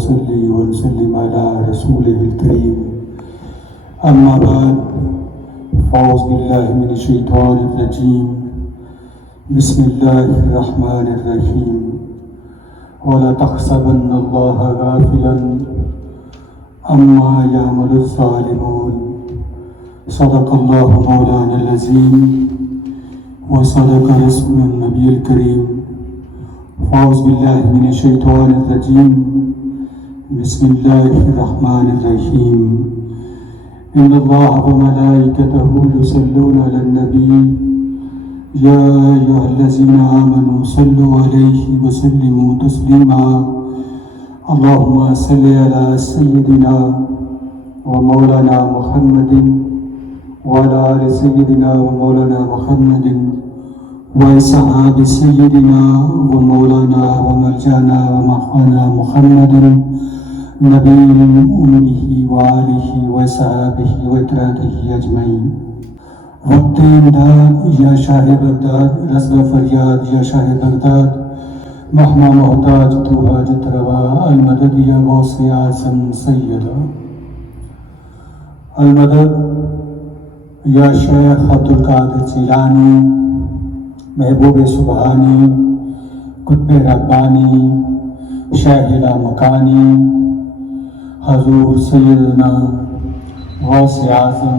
ونصلي ونسلم على رسوله الكريم أما بعد فأعوذ بالله من الشيطان الرجيم بسم الله الرحمن الرحيم ولا تحسبن الله غافلا عما يعمل الظالمون صدق الله مولانا العظيم وصدق رسول النبي الكريم فأعوذ بالله من الشيطان الرجيم بسم الله الرحمن الرحيم إن الله وملائكته يصلون على النبي يا أيها الذين آمنوا صلوا عليه وسلموا تسليما اللهم صل على سيدنا ومولانا محمد وعلى آل سيدنا ومولانا محمد وأصحاب سيدنا ومولانا ومرجعنا ومخانا محمد نبي أمه وآله وصحابه وتراته أجمعين وقت امداد یا شاہ بغداد رسم فریاد یا شاہ بغداد مہما محتاج تو حاجت روا المدد یا غوث اعظم سیدہ المدد یا شیخ عبدالقادر جیلانی محبوب سبحانی قطب ربانی شیخ لامکانی حضور سیدنا غوث اعظم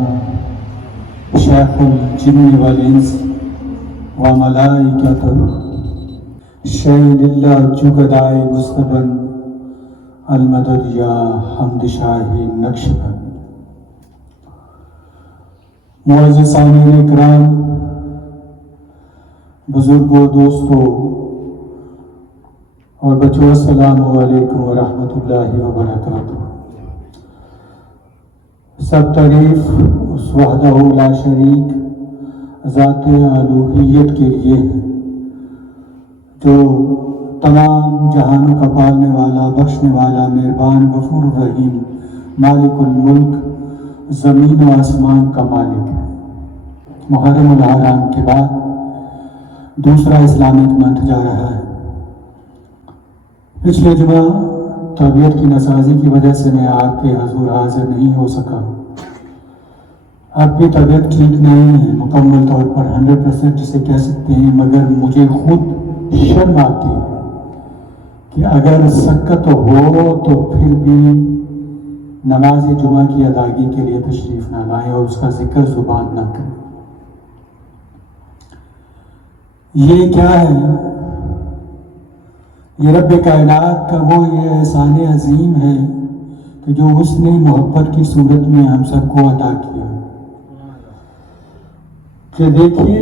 شیخ الجن والانس وملائکۃ شہید اللہ جگدائے مستبن المدد یا حمد شاہ نقشبند معزز سامعین اکرام بزرگوں دوستوں اور بچوں السلام علیکم ورحمۃ اللہ وبرکاتہ سب تعریف اس وحدہ لا شریک ذات الوہیت کے لیے ہے جو تمام جہانوں کا پالنے والا بخشنے والا مہربان غفور الرحیم مالک الملک زمین و آسمان کا مالک ہے۔ محرم الحرام کے بعد دوسرا اسلامک منتھ جا رہا ہے۔ پچھلے جمعہ طبیعت کی ناسازی کی وجہ سے میں آپ کے حضور حاضر نہیں ہو سکا۔ آپ کی طبیعت ٹھیک نہیں ہے مکمل طور پر 100% جسے کہہ سکتے ہیں، مگر مجھے خود شرم آتی ہے کہ اگر سکت ہو تو پھر بھی نماز جمعہ کی ادائیگی کے لیے تشریف نہ لائیں اور اس کا ذکر زبان نہ کریں۔ یہ کیا ہے؟ یہ رب کائنات کا وہ یہ احسان عظیم ہے کہ جو اس نے محبت کی صورت میں ہم سب کو عطا کیا کہ دیکھیے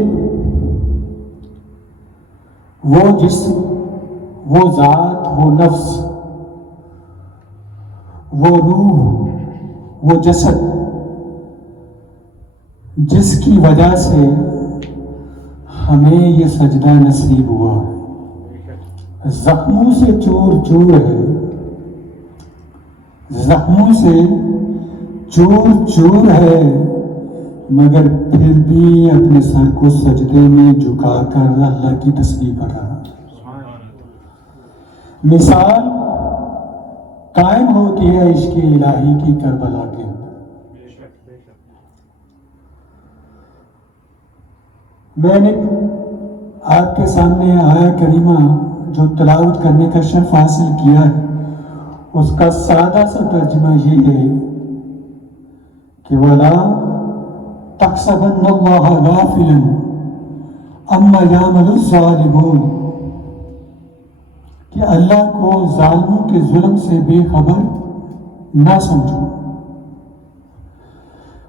وہ جسم، وہ ذات، وہ نفس، وہ روح، وہ جسد جس کی وجہ سے ہمیں یہ سجدہ نصیب ہوا ہے، زخموں سے چور چور ہے، زخموں سے چور چور ہے، مگر پھر بھی اپنے سر کو سجدے میں جھکا کر اللہ کی تسبیح پڑھ رہا ہے۔ مثال قائم ہوتی ہے عشق الہی کی کربلا کے اندر۔ میں نے آپ کے سامنے آیہ کریمہ جو تلاوت کرنے کا شرف حاصل کیا ہے اس کا سادہ سا ترجمہ یہ ہے کہ وَلَا تَحْسَبَنَّ اللَّهَ غَافِلًا عَمَّا يَعْمَلُ الظَّالِمُونَ کہ اللہ کو ظالموں کے ظلم سے بے خبر نہ سمجھو،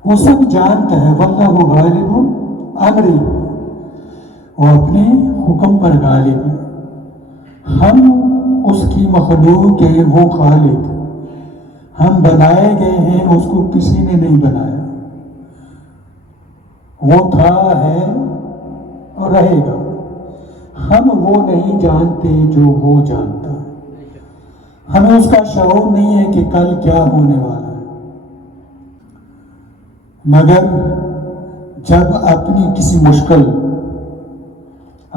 وہ سب جانتا ہے۔ وَاللَّهُ غَالِبٌ أَمْرِهِ وہ اپنے حکم پر غالب ہے۔ ہم اس کی مخلوق ہیں، وہ خالق، ہم بنائے گئے ہیں، اس کو کسی نے نہیں بنایا، وہ تھا، ہے اور رہے گا۔ ہم وہ نہیں جانتے جو وہ جانتا ہے، ہمیں اس کا شعور نہیں ہے کہ کل کیا ہونے والا ہے، مگر جب اپنی کسی مشکل،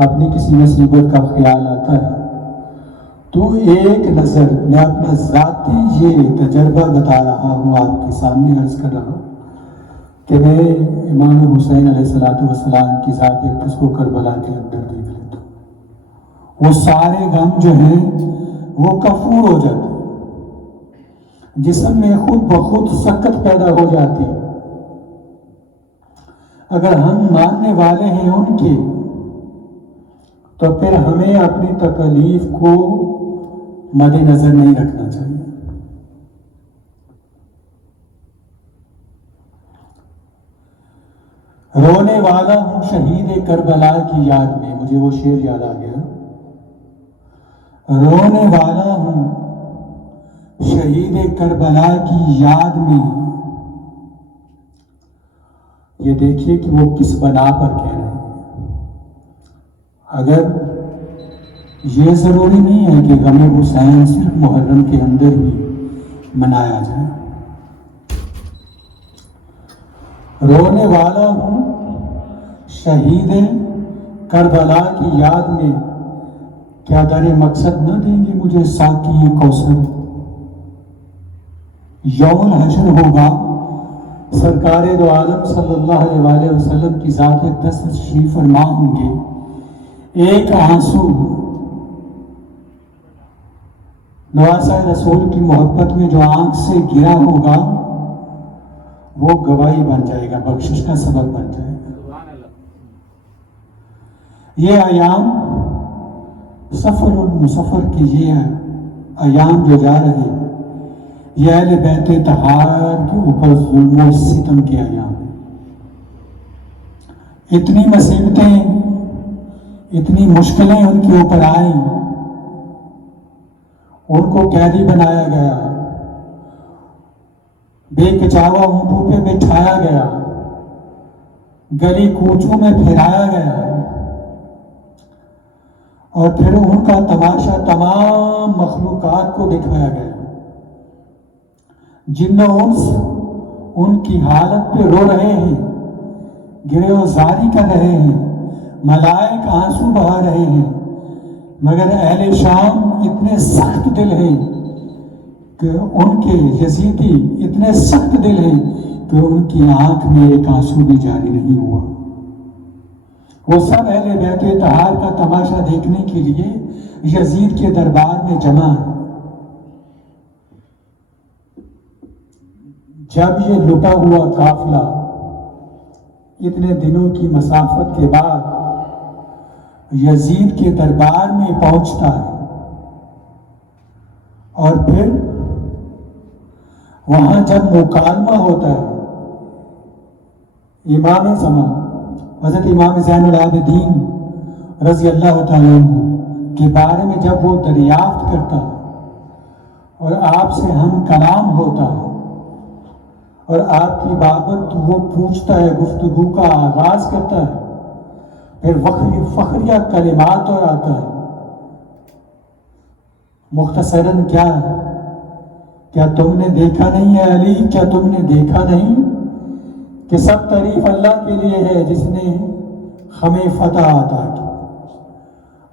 اپنی کسی مصیبت کا خیال آتا ہے تو ایک نظر میں اپنا ذاتی یہ تجربہ بتا رہا ہوں، آپ کے سامنے عرض کر رہا ہوں کہ میں امام حسین علیہ السلام کی ذات اقدس کو کربلا کے اندر دیکھ لیتا ہوں۔ وہ سارے غم جو ہیں وہ کفور ہو جاتے ہیں، جسم میں خود بخود سکت پیدا ہو جاتی ہے۔ اگر ہم ماننے والے ہیں ان کے، تو پھر ہمیں اپنی تکلیف کو مد نظر نہیں رکھنا چاہیے۔ رونے والا ہوں شہید کربلا کی یاد میں، مجھے وہ شعر یاد آ گیا۔ رونے والا ہوں شہید کربلا کی یاد میں، یہ دیکھیے کہ وہ کس بنا پر کہہ رہے ہیں۔ اگر یہ ضروری نہیں ہے کہ غم حسین صرف محرم کے اندر ہی منایا جائے۔ رونے والا ہوں شہید کربلا کی یاد میں، کیا در مقصد نہ دیں گے مجھے ساقی کوثر؟ یوم الحشر ہوگا، سرکار دو عالم صلی اللہ علیہ وسلم کی ذات اقدس تشریف فرما ہوں گے۔ ایک آنسو نواسہ رسول کی محبت میں جو آنکھ سے گرا ہوگا، وہ گواہی بن جائے گا، بخشش کا سبب بن جائے گا۔ یہ ایام سفر المسافر کے یہ ایام جو جا رہے ہیں، یہ اہل بیت طہار کے اوپر ظلم و ستم کے ایام ہیں۔ اتنی مصیبتیں، اتنی مشکلیں ان کے اوپر آئیں، ان کو قیدی بنایا گیا، بے کچاوا اونٹوں پہ بٹھایا گیا، گلی کوچوں میں پھرایا گیا، اور پھر ان کا تماشا تمام مخلوقات کو دکھایا گیا۔ جن و انس ان کی حالت پہ رو رہے ہیں، گرے و زاری کر رہے ہیں، ملائک آنسو بہا رہے ہیں، مگر اہل شام اتنے سخت دل ہیں کہ ان کے یزیدی اتنے سخت دل ہیں کہ ان کی آنکھ میں ایک آنسو بھی جاری نہیں ہوا۔ وہ سب اہل بیت طہار کا تماشا دیکھنے کے لیے یزید کے دربار میں جمع ہیں۔ جب یہ لٹا ہوا قافلہ اتنے دنوں کی مسافت کے بعد یزید کے دربار میں پہنچتا ہے، اور پھر وہاں جب مکالمہ ہوتا ہے، امام زمان حضرت امام زین العابدین رضی اللہ تعالیٰ عنہ کے بارے میں جب وہ دریافت کرتا ہے اور آپ سے ہم کلام ہوتا ہے اور آپ کی بابت وہ پوچھتا ہے، گفتگو کا آغاز کرتا ہے، پھر فخریہ کلمات اور آتا ہے۔ مختصراً کیا ہے؟ کیا تم نے دیکھا نہیں ہے علی، کیا تم نے دیکھا نہیں کہ سب تعریف اللہ کے لیے ہے جس نے ہمیں فتح عطا کی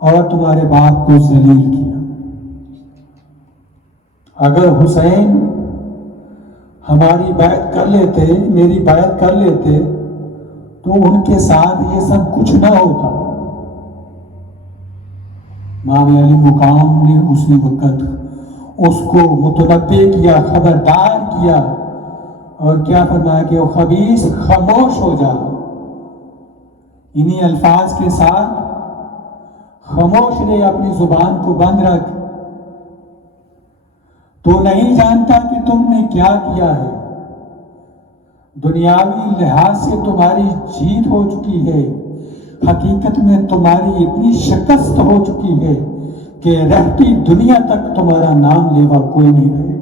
اور تمہارے باپ کو ذلیل کیا۔ اگر حسین ہماری بیعت کر لیتے، میری بیعت کر لیتے، تو ان کے ساتھ یہ سب کچھ نہ ہوتا۔ امام علی مقام نے اسی وقت اس کو متنبہ کیا، خبردار کیا، اور کیا فرمایا کہ وہ خبیث خاموش ہو جا۔ انہی الفاظ کے ساتھ خاموش رہے، اپنی زبان کو بند رکھ، تو نہیں جانتا کہ تم نے کیا کیا ہے۔ دنیاوی لحاظ سے تمہاری جیت ہو چکی ہے، حقیقت میں تمہاری اتنی شکست ہو چکی ہے کہ رہتی دنیا تک تمہارا نام لیوا کوئی نہیں رہے گا۔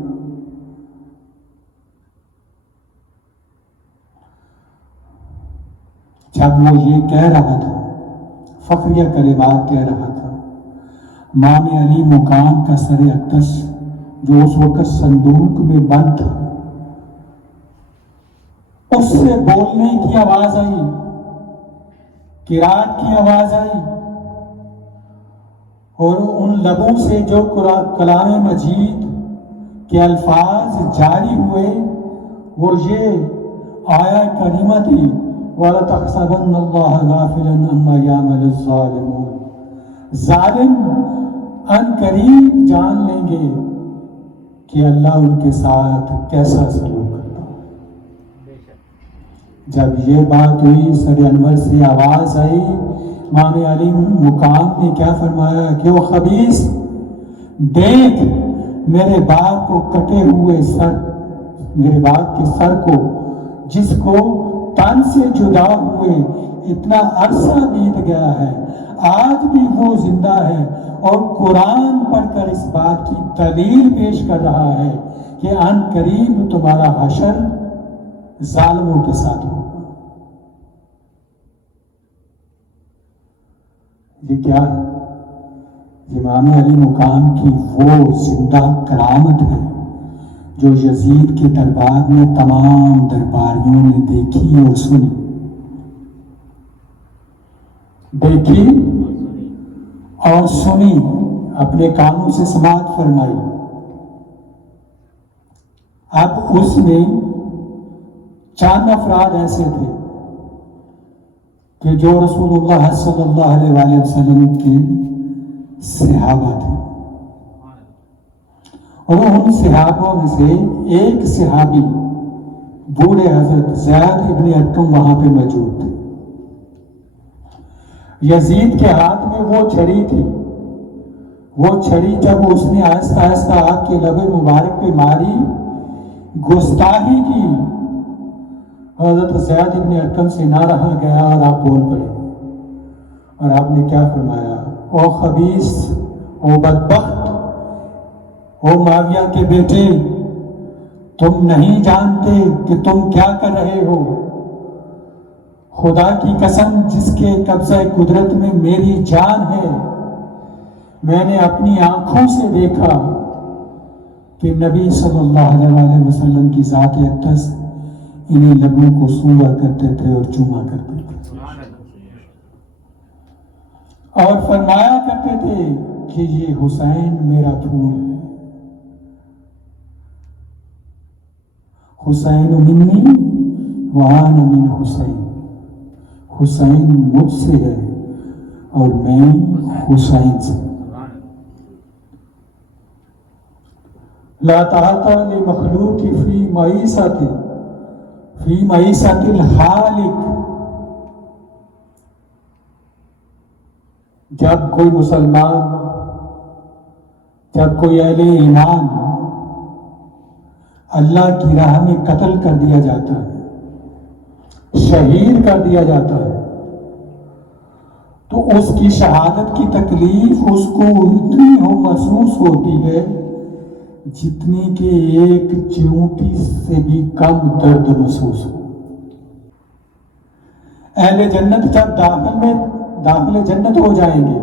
جب وہ یہ کہہ رہا تھا، فخریہ کلمات کہہ رہا تھا، امام علی مقام کا سر اقدس جو اس وقت صندوق میں بند تھا، اس سے بولنے کی آواز آئی، قرات کی آواز آئی، اور ان لبوں سے جو کلام مجید کے الفاظ جاری ہوئے وہ یہ آیا کریمہ تھی، وَلَا تَحْسَبَنَّ اللَّهَ غَافِلًا عَمَّا يَعْمَلُ الظَّالِمُونَ، ظالم ان قریب جان لیں گے کہ اللہ ان کے ساتھ کیسا سلوک کرتا ہے۔ جب یہ بات ہوئی سر انور سے آواز آئی، امام علی مقام نے کیا فرمایا کہ وہ خبیث دیکھ میرے باپ کو کٹے ہوئے سر، میرے باپ کے سر کو جس کو تن سے جدا ہوئے اتنا عرصہ بیت گیا ہے، آج بھی وہ زندہ ہے اور قرآن پڑھ کر اس بات کی دلیل پیش کر رہا ہے کہ ان قریب تمہارا حشر ظالموں کے ساتھ ہوگا۔ یہ کیا ہے؟ امام علی مقام کی وہ زندہ کرامت ہے جو یزید کے دربار میں تمام درباریوں نے دیکھی اور سنی، دیکھی اور سنی، اپنے کانوں سے سماعت فرمائی۔ اب اس میں چند افراد ایسے تھے کہ جو رسول اللہ صلی اللہ علیہ وآلہ وسلم کے صحابہ تھے، اور ان صحابوں میں سے ایک صحابی بوڑھے حضرت زید ابن ارقم وہاں پہ موجود تھے۔ یزید کے ہاتھ میں وہ چھڑی تھی، وہ چھڑی جب اس نے آہستہ آہستہ آپ کے لب مبارک پہ ماری، گستاخی کی، حضرت زید ابن ارقم سے نہ رہا گیا اور آپ بول پڑے، اور آپ نے کیا فرمایا؟ او خبیث، او بدبخت، او معاویہ کے بیٹے، تم نہیں جانتے کہ تم کیا کر رہے ہو؟ خدا کی قسم جس کے قبضہ قدرت میں میری جان ہے، میں نے اپنی آنکھوں سے دیکھا کہ نبی صلی اللہ علیہ وآلہ وسلم کی ذات اقدس انہیں لبوں کو سونگا کرتے تھے اور چوما کرتے تھے، اور فرمایا کرتے تھے کہ یہ حسین میرا پھول ہے، حسین منی وآنا من حسین، حسین مجھ سے ہے اور میں حسین سے۔ لا طاعت لمخلوق فی معیشت الخالق، جب کوئی مسلمان، جب کوئی اہل ایمان اللہ کی راہ میں قتل کر دیا جاتا ہے، شہید کر دیا جاتا ہے، تو اس کی شہادت کی تکلیف اس کو اتنی محسوس ہوتی ہے جتنی کہ ایک چیونٹی سے بھی کم درد محسوس ہو۔ اہل جنت جب داخل جنت ہو جائیں گے،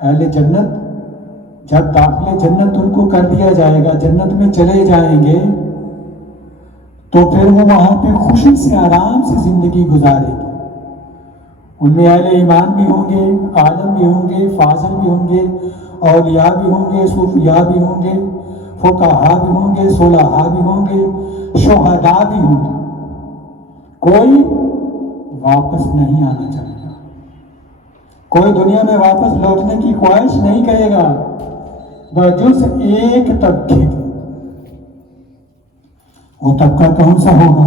اہل جنت جب داخل جنت ان کو کر دیا جائے گا، جنت میں چلے جائیں گے، تو پھر وہ وہاں پہ خوشی سے آرام سے زندگی گزارے گے۔ ان میں اہل ایمان بھی ہوں گے، عالم بھی ہوں گے، فاضل بھی ہوں گے، اولیاء بھی ہوں گے، صوفیاء بھی ہوں گے، فقہاء بھی ہوں گے، صلحاء بھی ہوں گے، شہداء بھی ہوں گے۔ کوئی واپس نہیں آنا چاہے گا، کوئی دنیا میں واپس لوٹنے کی خواہش نہیں کرے گا، بجز ایک طبقے کے۔ وہ طبقہ کون سا ہوگا؟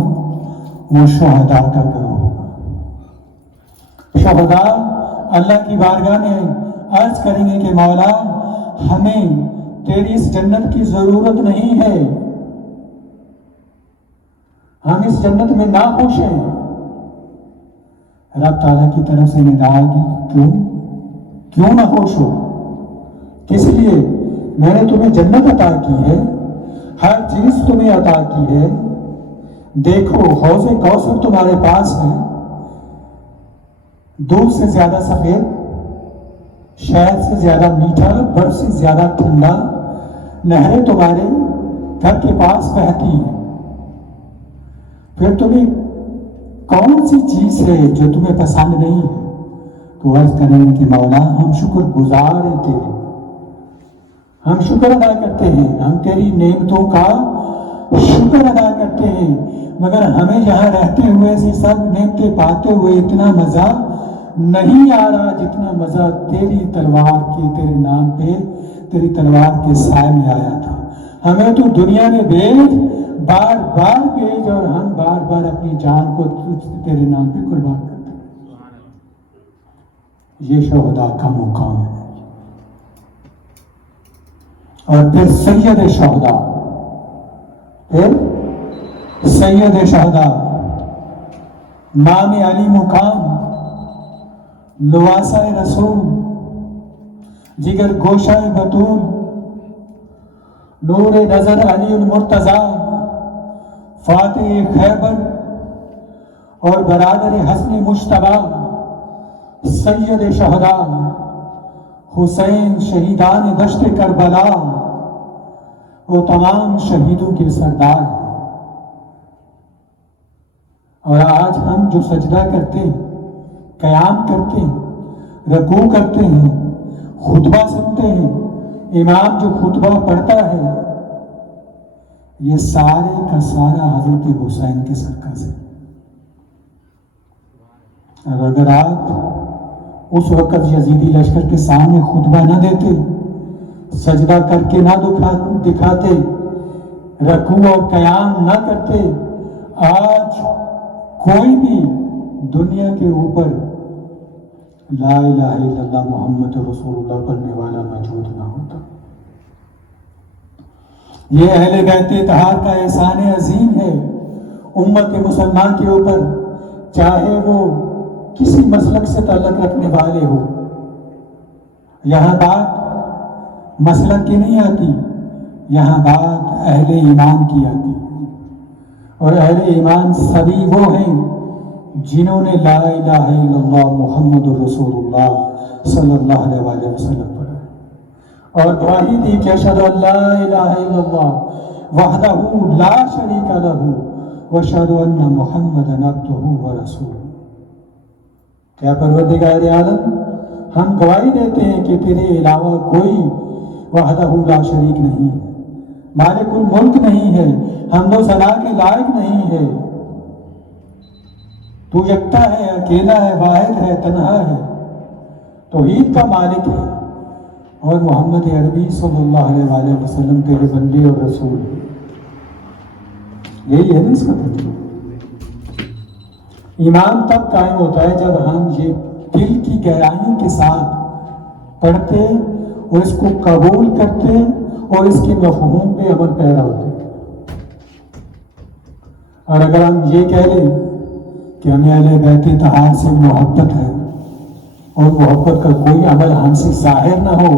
وہ شہداء کا گروہ ہوگا۔ شہداء اللہ کی بارگاہ میں عرض کریں گے کہ مولا ہمیں تیری اس جنت کی ضرورت نہیں ہے، ہم اس جنت میں ناخوش ہیں۔ رب تعالیٰ کی طرف سے ندا آگی، کیوں نہ خوش ہو؟ کس لیے؟ میں نے تمہیں جنت عطا کی ہے، ہر چیز تمہیں عطا کی ہے، دیکھو حوض کوثر تمہارے پاس ہے، دودھ سے زیادہ سفید، شہد سے زیادہ میٹھا، برف سے زیادہ ٹھنڈا نہریں تمہارے گھر کے پاس بہتی ہیں۔ پھر تمہیں کون سی چیز ہے جو تمہیں پسند نہیں ہے؟ تو عرض کریں گے کہ مولا ہم شکر گزار ہیں تیرے، ہم شکر ادا کرتے ہیں، ہم تیری نعمتوں کا شکر ادا کرتے ہیں، مگر ہمیں یہاں رہتے ہوئے سے سب نعمتیں پاتے ہوئے اتنا مزہ نہیں آ رہا جتنا مزہ تیری تلوار کے، تیرے نام پہ، تیری تلوار کے سائے میں آیا تھا۔ ہمیں تو دنیا میں بھیج، بار بار بھیج، اور ہم بار بار اپنی جان کو تیرے نام پہ قربان کرتے ہیں۔ یہ شہداء کا مقام ہے۔ اور پھر سید شہداء، پھر سید شہداء، امام علی مقام، نواسہ رسول، جگر گوشہ بطول، نور نظر علی المرتضیٰ، فاتح خیبر اور برادر حسن مجتبیٰ، سید شہداء، حسین شہیدان دشت کربلا، وہ تمام شہیدوں کے سردار ہیں۔ اور آج ہم جو سجدہ کرتے ہیں، قیام کرتے ہیں، رکوع کرتے ہیں، خطبہ سنتے ہیں، امام جو خطبہ پڑھتا ہے، یہ سارے کا سارا حضرت حسین کے صدقہ سے۔ اور اگر آپ اس وقت یزیدی لشکر کے سامنے خطبہ نہ دیتے، سجدہ کر کے نہ دکھاتے، رکوع اور قیام نہ کرتے، آج کوئی بھی دنیا کے اوپر لا الہ الا اللہ محمد رسول اللہ پڑھنے والا موجود نہ ہوتا۔ یہ اہل بیت اطہار کا احسان عظیم ہے امت مسلمان کے اوپر، چاہے وہ کسی مسلک سے تعلق رکھنے والے ہو۔ یہاں بات مسلک کی نہیں آتی، یہاں بات اہل ایمان کی آتی ہے، اور اہل ایمان سبھی وہ ہیں جنہوں نے لا الہ الا اللہ محمد رسول اللہ صلی اللہ علیہ وآلہ وسلم پڑھا اور گواہی دی کہ اشہد ان لا الہ الا اللہ وحدہ لا شریک لہ واشہد ان محمدا عبدہ ورسولہ۔ کیا پروردگار عالم، ہم گواہی دیتے ہیں کہ تیرے علاوہ کوئی وحدہ لا شریک نہیں ہے، مالک الملک نہیں ہے، حمد و ثنا کے لائق نہیں ہے، تو یکتا ہے، اکیلا ہے، واحد ہے، تنہا ہے، توحید کا مالک ہے، اور محمد عربی صلی اللہ علیہ وآلہ وسلم تیرے بندے اور رسول ہیں۔ یہی ہے نا اس کا ترجمہ۔ ایمان تب قائم ہوتا ہے جب ہم یہ دل کی گہرائیوں کے ساتھ پڑھتے اور اس کو قبول کرتے اور اس کے مفہوم پہ عمل پیرا ہوتے۔ اور اگر ہم یہ کہہ لیں کہ ہمیں اہل بیت اطہار سے محبت ہے اور محبت کا کوئی عمل ہم سے ظاہر نہ ہو،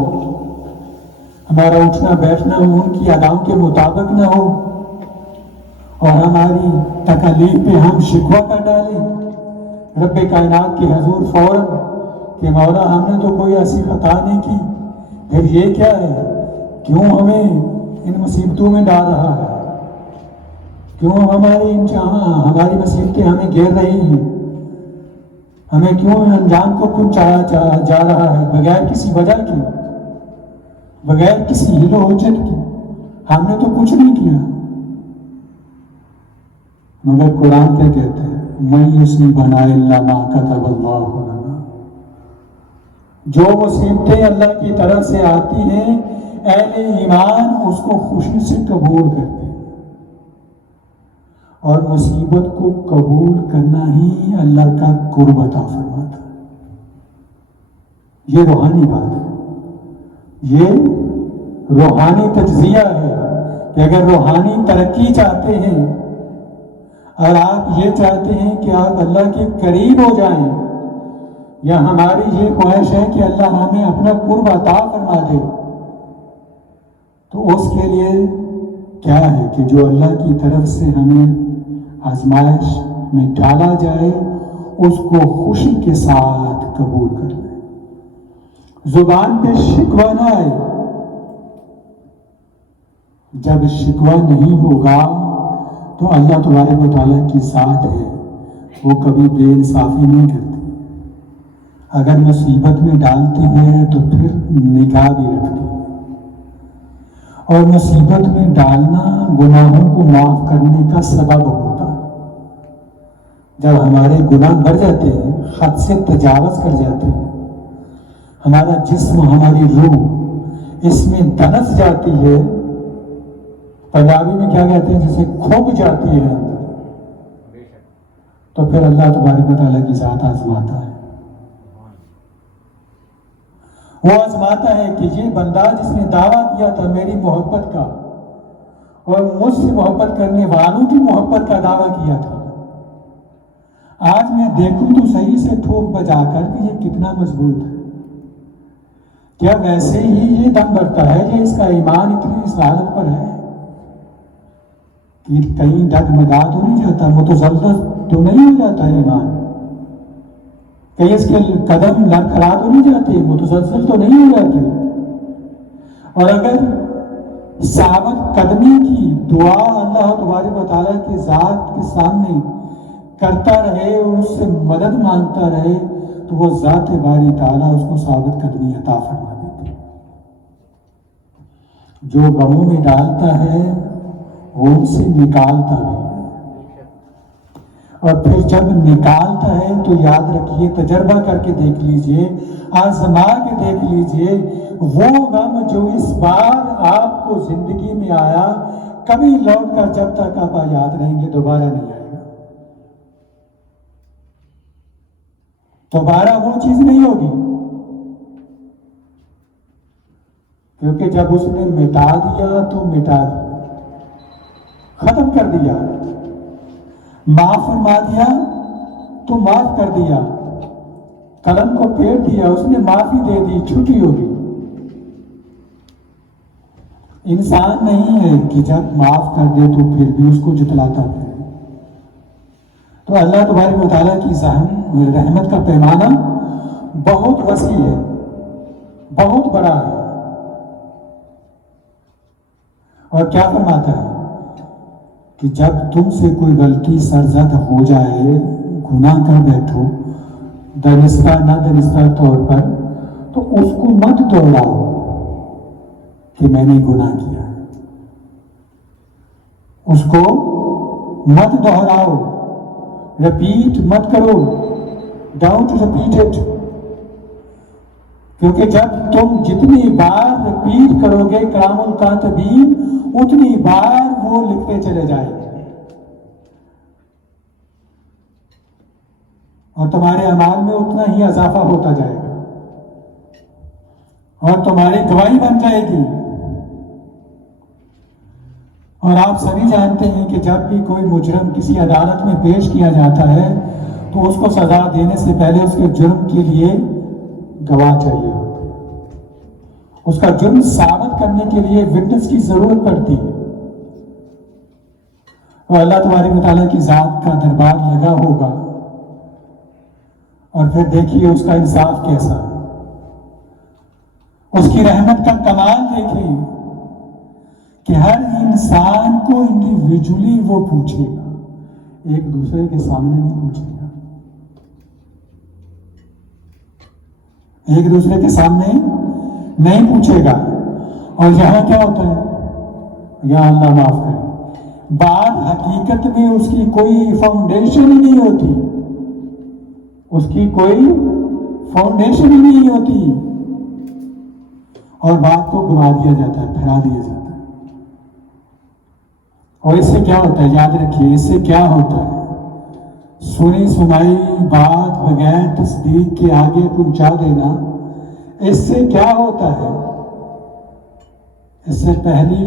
ہمارا اٹھنا بیٹھنا ان کی اداؤں کے مطابق نہ ہو، اور ہماری تکالیف پہ ہم شکوہ کر ڈالیں رب کائنات کے حضور فوراً کہ مولا ہم نے تو کوئی ایسی خطا نہیں کی، پھر یہ کیا ہے، کیوں ہمیں ان مصیبتوں میں ڈال رہا ہے، کیوں ہماری مصیبتیں ہمیں گھیر رہی ہیں، ہمیں کیوں انجام کو پہنچایا جا رہا ہے بغیر کسی وجہ کے، بغیر کسی ہل و حجت کی، ہم نے تو کچھ نہیں کیا۔ مگر قرآن کیا کہتا ہے، مَن یُصِیبَنَا إِلَّا مَا كَتَبَ اللَّهُ لَنَا۔ جو مصیبتیں اللہ کی طرف سے آتی ہیں، اہل ایمان اس کو خوشی سے قبول کرتے ہیں، اور مصیبت کو قبول کرنا ہی اللہ کا قرب عطا فرماتا ہے۔ یہ روحانی بات ہے، یہ روحانی تجزیہ ہے کہ اگر روحانی ترقی چاہتے ہیں اور آپ یہ چاہتے ہیں کہ آپ اللہ کے قریب ہو جائیں، یا ہماری یہ خواہش ہے کہ اللہ ہمیں اپنا قرب عطا فرما دے، تو اس کے لیے کیا ہے کہ جو اللہ کی طرف سے ہمیں آزمائش میں ڈالا جائے اس کو خوشی کے ساتھ قبول کر لیں، زبان پہ شکوہ نہ آئے۔ جب شکوہ نہیں ہوگا تو اللہ تبارک و تعالیٰ کی ذات ہے، وہ کبھی بے انصافی نہیں کرتی۔ اگر مصیبت میں ڈالتی ہے تو پھر نگاہ بھی رکھتی ہے، اور مصیبت میں ڈالنا گناہوں کو معاف کرنے کا سبب ہوتا ہے۔ جب ہمارے گناہ بڑھ جاتے ہیں، حد سے تجاوز کر جاتے ہیں، ہمارا جسم، ہماری روح اس میں دنس جاتی ہے، پنجابی میں کیا کہتے ہیں، جسے کھوب جاتی ہے اندر، تو پھر اللہ تبارک و تعالیٰ کی ذات آزماتا ہے۔ وہ آزماتا ہے کہ یہ بندہ جس نے دعویٰ کیا تھا میری محبت کا اور مجھ سے محبت کرنے والوں کی محبت کا دعویٰ کیا تھا، آج میں دیکھوں تو صحیح سے ٹھوک بجا کر کہ یہ کتنا مضبوط ہے، کیا ویسے ہی یہ دم بھرتا ہے، یہ اس کا ایمان اتنی اس حالت پر ہے کہ کہیں ڈگمگا تو نہیں جاتا، متزلزل تو نہیں ہو جاتا ہے ایمان، کہیں اس کے قدم لڑکھڑا تو نہیں جاتے، متزلزل تو نہیں ہو جاتے۔ اور اگر ثابت قدمی کی دعا اللہ تبارک و تعالیٰ کی ذات کے سامنے کرتا رہے اور اس سے مدد مانگتا رہے تو وہ ذات باری تعالیٰ اس کو ثابت قدمی عطا فرما دیتی ہے۔ جو غموں میں ڈالتا ہے وہ ان سے نکالتا بھی ہے، اور پھر جب نکالتا ہے تو یاد رکھیے، تجربہ کر کے دیکھ لیجئے، آزما کے دیکھ لیجئے، وہ غم جو اس بار آپ کو زندگی میں آیا کبھی لوٹ کر جب تک آپ یاد رہیں گے دوبارہ نہیں آئے گا، دوبارہ وہ چیز نہیں ہوگی، کیونکہ جب اس نے مٹا دیا تو مٹا دیا، ختم کر دیا، معاف فرما دیا تو معاف کر دیا، قلم کو پھیر دیا، اس نے معافی دے دی، چھٹی ہوگی۔ انسان نہیں ہے کہ جب معاف کر دے تو پھر بھی اس کو جتلاتا ہے۔ تو اللہ تبارک و تعالیٰ کی رحمت کا پیمانہ بہت وسیع ہے، بہت بڑا ہے، اور کیا فرماتا ہے کہ جب تم سے کوئی غلطی سرزد ہو جائے، گناہ کر بیٹھو دانستہ نہ دانستہ طور پر، تو اس کو مت دوہراؤ کہ میں نے گناہ کیا، اس کو مت دوہراؤ، رپیٹ مت کرو، ڈونٹ ریپیٹ اٹ، کیونکہ جب تم جتنی بار رپیٹ کرو گے کلام الکاتبین، اتنی بار وہ لکھتے چلے جائیں گے، اور تمہارے اعمال میں اتنا ہی اضافہ ہوتا جائے گا، اور تمہاری گواہی بن جائے گی۔ اور آپ سبھی جانتے ہیں کہ جب بھی کوئی مجرم کسی عدالت میں پیش کیا جاتا ہے تو اس کو سزا دینے سے پہلے اس کے جرم کے لیے گواہ چاہیے ہوتا ہے، اس کا جرم ثابت کرنے کے لیے وٹنس کی ضرورت پڑتی ہے، اور اللہ تبارک و تعالیٰ کی ذات کا دربار لگا ہوگا، اور پھر دیکھیے اس کا انصاف کیسا، اس کی رحمت کا کمال دیکھیے کہ ہر انسان کو انڈیویجولی وہ پوچھے گا، ایک دوسرے کے سامنے نہیں پوچھے گا، ایک دوسرے کے سامنے نہیں پوچھے گا۔ اور یہاں کیا ہوتا ہے، یہاں اللہ معاف کرے، بات حقیقت میں اس کی کوئی فاؤنڈیشن ہی نہیں ہوتی، اس کی کوئی فاؤنڈیشن ہی نہیں ہوتی، اور بات کو گھما دیا جاتا ہے، پھیلا دیا جاتا ہے۔ اور اس سے کیا ہوتا ہے، یاد رکھیے، اس سے کیا ہوتا ہے، سنی سنائی بات بغیر تصدیق کے آگے پہنچا دینا، اس سے کیا ہوتا ہے، اس سے پہلی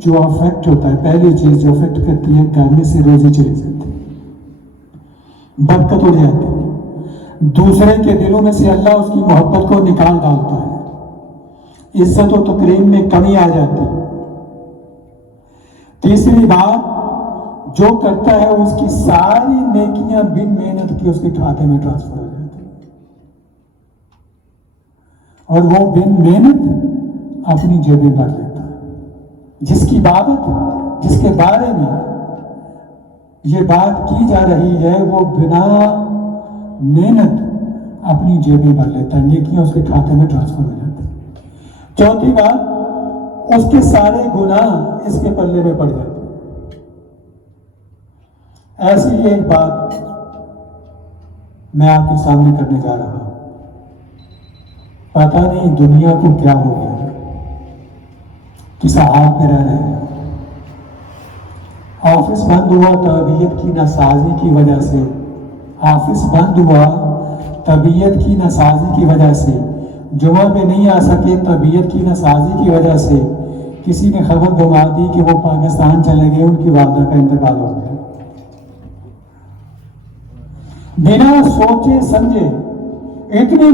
جو افیکٹ ہوتا ہے، پہلی چیز جو افیکٹ کرتی ہے، گھر میں سے روزی چلی جاتی ہے، برکت اڑ جاتی ہے، دوسرے کے دلوں میں سے اللہ اس کی محبت کو نکال ڈالتا ہے، عزت و تکریم میں کمی آ جاتی ہے۔ تیسری بات، جو کرتا ہے اس کی ساری نیکیاں بن محنت کی اس کے کھاتے میں ٹرانسفر ہو جاتی ہیں، اور وہ بن محنت اپنی جیبیں بھر لیتا ہے۔ جس کی بابت، جس کے بارے میں یہ بات کی جا رہی ہے، وہ بنا محنت اپنی جیب میں بھر لیتا ہے، نیکیاں اس کے کھاتے میں ٹرانسفر ہو جاتی ہیں۔ چوتھی بات، اس کے سارے گناہ اس کے پلے میں پڑ جاتے ہیں۔ ایسی ہی ایک بات میں آپ کے سامنے کرنے جا رہا ہوں۔ پتہ نہیں دنیا کو کیا ہو گیا، کس حال میں رہ رہے ہیں۔ آفس بند ہوا طبیعت کی ناسازی کی وجہ سے، آفس بند ہوا طبیعت کی ناسازی کی وجہ سے، جمعہ پہ نہیں آ سکے طبیعت کی ناسازی کی وجہ سے، کسی نے خبر گھما دی کہ وہ پاکستان چلے گئے، ان کی والدہ کا انتقال ہو گیا۔ بنا سوچے سمجھے اتنی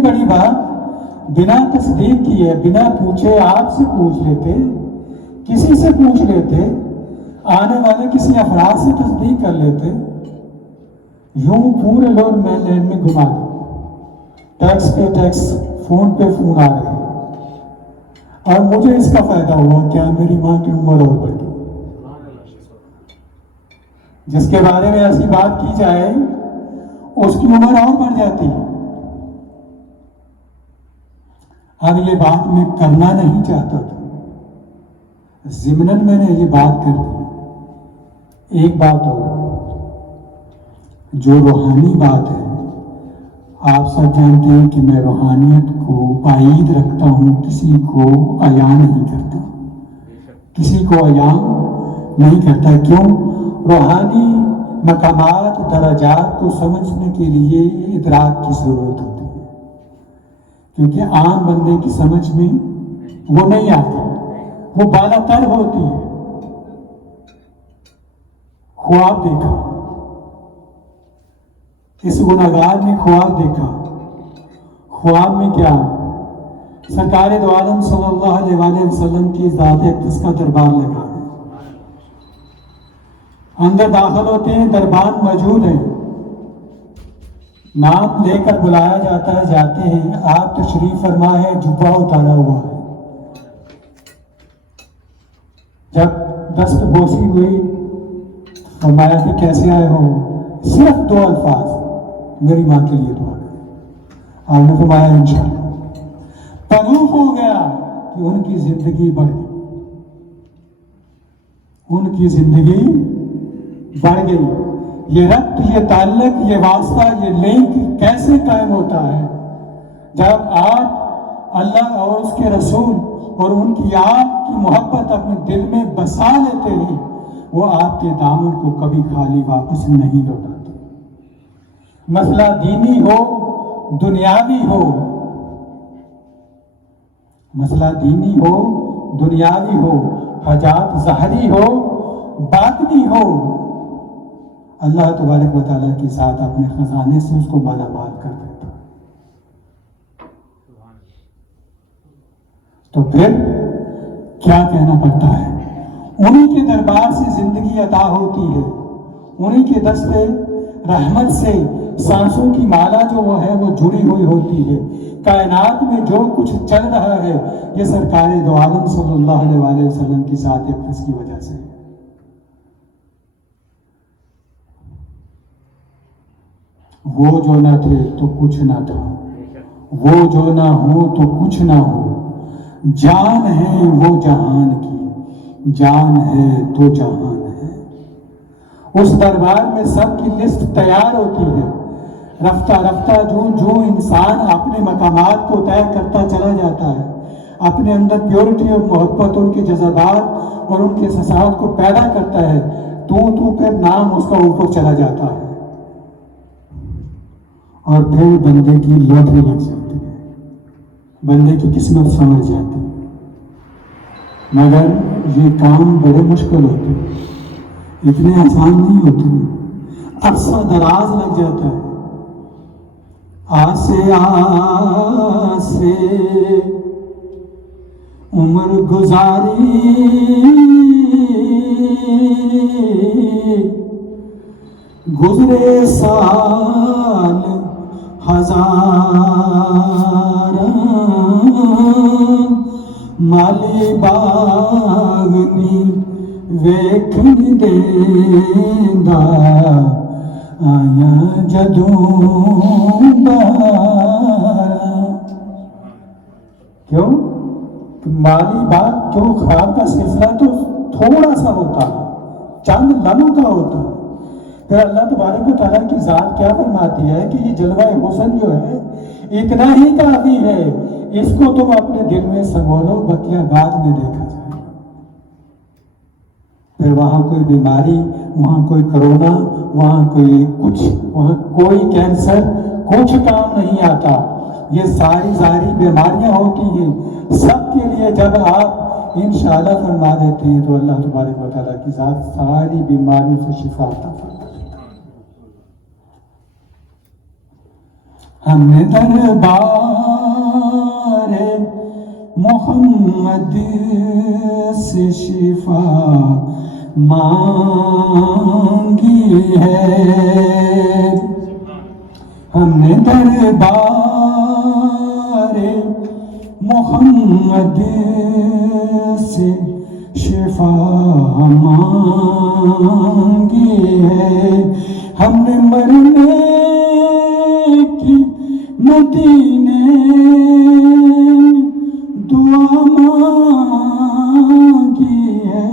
بڑی بات بنا تصدیق کیے، بنا پوچھے آپ سے پوچھ لیتے، کسی سے پوچھ لیتے، آنے والے کسی افراد سے تصدیق کر لیتے، یوں پورے لوگ مین لینڈ میں گھما دے، ٹیکس پہ ٹیکس، فون پہ فون آ رہے ہیں، اور مجھے اس کا فائدہ ہوا کیا؟ میری ماں کی عمر اور بڑھ گئی۔ جس کے بارے میں ایسی بات کی جائے اس کی عمر اور بڑھ جاتی ہے۔ اب یہ بات میں کرنا نہیں چاہتا تھا، ضمناً میں نے یہ بات کر دی۔ ایک بات اور، جو روحانی بات ہے، آپ سب جانتے ہیں کہ میں روحانیت کو بعید رکھتا ہوں، کسی کو عیاں نہیں کرتا، کسی کو عیاں نہیں کرتا۔ کیوں؟ روحانی مقامات، درجات کو سمجھنے کے لیے ادراک کی ضرورت ہوتی ہے، کیونکہ عام بندے کی سمجھ میں وہ نہیں آتی، وہ بالا تر ہوتی ہے۔ خواب دیکھا، اس گناہگار نے خواب دیکھا، خواب میں کیا؟ سرکار دو عالم صلی اللہ علیہ وآلہ وسلم کی ذات اقدس کا دربار لگا ہے، اندر داخل ہوتے ہیں، دربان موجود ہیں، نام لے کر بلایا جاتا ہے، جاتے ہیں، آپ تشریف فرما ہے، جبہ اتارا ہوا ہے۔ جب دست بوسی ہوئی، فرمایا کہ کیسے آئے ہو؟ صرف 2 الفاظ، میری ماں کے لیے دعا کریں۔ آپ نے فرمایا انشاءاللہ۔ تعارف ہو گیا کہ ان کی زندگی بڑھ گئی، ان کی زندگی بڑھ گئی۔ یہ ربط، یہ تعلق، یہ واسطہ، یہ لنک کیسے قائم ہوتا ہے؟ جب آپ اللہ اور اس کے رسول اور ان کی آپ کی محبت اپنے دل میں بسا لیتے ہیں، وہ آپ کے دامن کو کبھی خالی واپس نہیں لوٹاتے۔ مسئلہ دینی ہو، دنیاوی ہو، مسئلہ دینی ہو، دنیاوی ہو، حاجات ظاہری ہو، باطنی ہو، اللہ تبارک و تعالیٰ کے ساتھ اپنے خزانے سے اس کو مالا مال کر دیتا۔ تو پھر کیا کہنا پڑتا ہے؟ انہی کے دربار سے زندگی عطا ہوتی ہے، انہی کے دستے رحمت سے سانسوں کی مالا جو وہ ہے وہ جڑی ہوئی ہوتی ہے۔ کائنات میں جو کچھ چل رہا ہے یہ سرکار دو عالم صلی اللہ علیہ وآلہ وسلم کی ذات اقدس کی وجہ سے ہے۔ وہ جو نہ تھے تو کچھ نہ تھا، وہ جو نہ ہو تو کچھ نہ ہو، جان ہے وہ جہان کی، جان ہے تو جہان ہے۔ اس دربار میں سب کی لسٹ تیار ہوتی ہے، رفتہ رفتہ جو انسان اپنے مقامات کو طے کرتا چلا جاتا ہے، اپنے اندر پیورٹی اور محبت، ان کے جذبات اور ان کے احساسات کو پیدا کرتا ہے، تو پھر نام اس کا اوپر چلا جاتا ہے، اور پھر بندے کی لاٹری لگ جاتی ہے، بندے کی قسمت سمجھ جاتی ہے۔ مگر یہ کام بڑے مشکل ہوتے ہیں، اتنے آسان نہیں ہوتے، عرصہ دراز لگ جاتا ہے۔ آس سے عمر گزاری، گزرے سال ہزار، مالی باغ نی ویکھن دیندا، آیا جدوں بہاراں۔ کیوں کہ مالی بات جو خواب کا سلسلہ تو تھوڑا سا ہوتا ہے، چند لمحوں کا ہوتا ہے، پھر اللہ تبارک و تعالیٰ کی ذات کیا فرماتی ہے کہ یہ جلوہ حسن جو ہے اتنا ہی کافی ہے، اس کو تم اپنے دل میں سنبھالو، بقیہ بعد میں دیکھا جائے۔ پھر وہاں کوئی بیماری، وہاں کوئی کرونا، وہاں کوئی کچھ، وہاں کوئی کینسر، کچھ کام نہیں آتا۔ یہ ساری ظاہری بیماریاں ہوتی ہیں، سب کے لیے جب آپ انشاءاللہ فرما دیتے ہیں تو اللہ تبارک و تعالیٰ کی ذات ساری بیماریوں سے شفا عطا فرما دیتا ہے۔ ہم نے دربار محمد سے شفا مانگی ہے، ہم نے دربار محمد سے شفا مانگی ہے، ہم نے مرنے کی مدینے دعا مانگی ہے،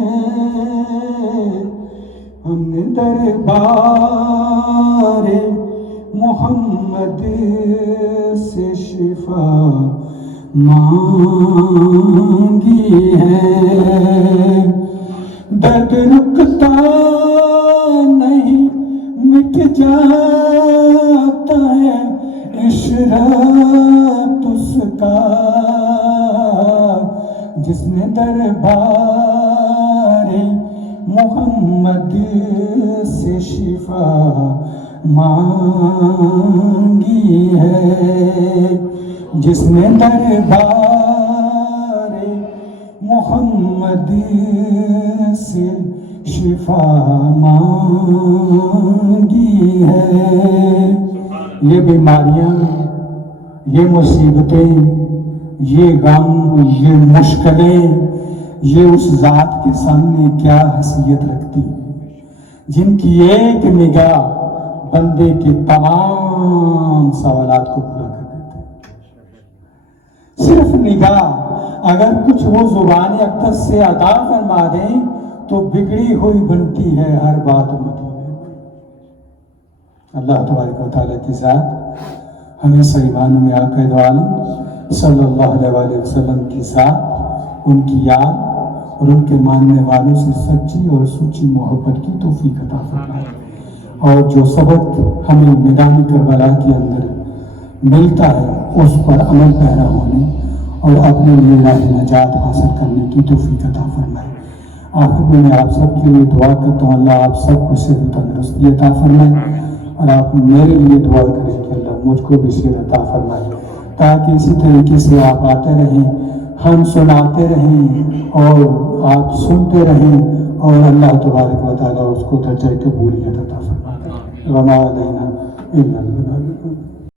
ہم نے دربار محمد سے شفا مانگی ہے۔ درد رکتا نہیں، مٹ جاتا ہے عشرت اس کا، جس نے دربار محمد سے شفا مانگی ہے، جس نے دربار محمد سے شفا مانگی ہے۔ یہ بیماریاں، یہ مصیبتیں، یہ غم، یہ مشکلیں، یہ اس ذات کے سامنے کیا حیثیت رکھتی ہیں جن کی ایک نگاہ بندے کے تمام سوالات کو پورا کر دیتے ہیں۔ صرف نگاہ، اگر کچھ وہ زبان اقدس سے عطا فرما دیں تو بگڑی ہوئی بنتی ہے ہر بات مدینے۔ اللہ تبارک و تعالیٰ کی ذات ہمیں صحیحانوں میں آقا دو عالم صلی اللہ علیہ وسلم کی ذات، ان کی یاد اور ان کے ماننے والوں سے سچی اور سچی محبت کی توفیق عطا فرمائے، اور جو سبق ہمیں میدان کربلا کے اندر ملتا ہے اس پر عمل پیرا ہونے اور اپنے لیے راہ نجات حاصل کرنے کی توفیق عطا فرمائے۔ آخر میں آپ سب کے لیے دعا کرتا ہوں، اللہ آپ سب کو صحت و تندرستی عطا فرمائے، اور آپ میرے لیے دعا کریں کہ اللہ مجھ کو بھی صحت عطا فرمائے، تاکہ اسی طریقے سے آپ آتے رہیں، ہم سناتے رہیں اور آپ سنتے رہیں، اور اللہ تبارک و تعالیٰ اس کو درجہ قبولیت عطا فرمائے۔ وما علینا الا البلاغ۔